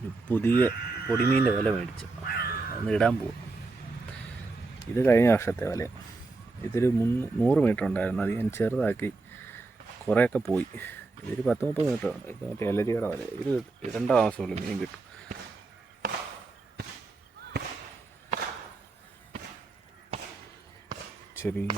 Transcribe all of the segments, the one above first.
ഒരു പുതിയ പൊടിമീന്റെ വില മേടിച്ചു. അന്ന് ഇടാൻ പോകും ഇത് കഴിഞ്ഞ വർഷത്തെ വില. ഇതൊരു മുന്ന് നൂറ് മീറ്റർ ഉണ്ടായിരുന്നു. അത് ഞാൻ ചെറുതാക്കി കുറേയൊക്കെ പോയി. ഇതൊരു പത്ത് മുപ്പത് മീറ്റർ ഇത് മറ്റേ എലരിയുടെ വില. ഇത് ഇടേണ്ട താമസമുള്ളൂ മീൻ കിട്ടും. ചെറിയ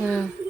嗯。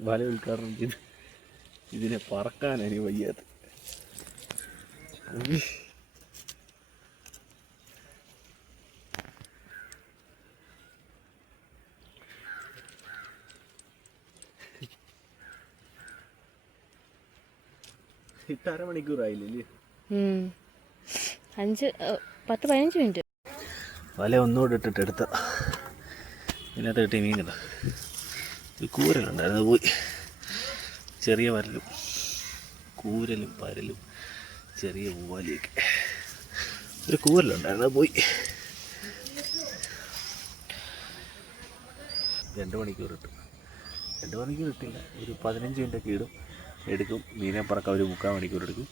വല ഉദ്ഘാടനം ചെയ്ത് ഇതിനെ പറക്കാൻ എനിക്ക് വയ്യാത്ത. ഇട്ട് അരമണിക്കൂറായില്ലേ ഉം. അഞ്ച് ഏ, പത്ത് പതിനഞ്ച് മിനിറ്റ്. വല ഒന്നുകൂടെ ഇട്ടിട്ട് എടുത്ത. ഇതിനകത്ത് കിട്ടിയ മീൻ കണ്ട? ഒരു കൂരലുണ്ടായിരുന്നു പോയി ചെറിയ വരലും കൂരലും പരലും ചെറിയ പൂവാലിയൊക്കെ. ഒരു കൂരലുണ്ടായിരുന്നു പോയി. രണ്ട് മണിക്കൂർ ഇട്ടു. രണ്ട് മണിക്കൂർ ഇട്ടില്ല. ഒരു പതിനഞ്ച് മിനിറ്റൊക്കെ ഇടും. എടുക്കും. മീനെ പറക്കാൻ ഒരു മുക്കാൽ മണിക്കൂർ എടുക്കും.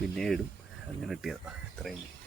പിന്നെ ഇടും. അങ്ങനെ ഇട്ടിയതാണ് ഇത്രയും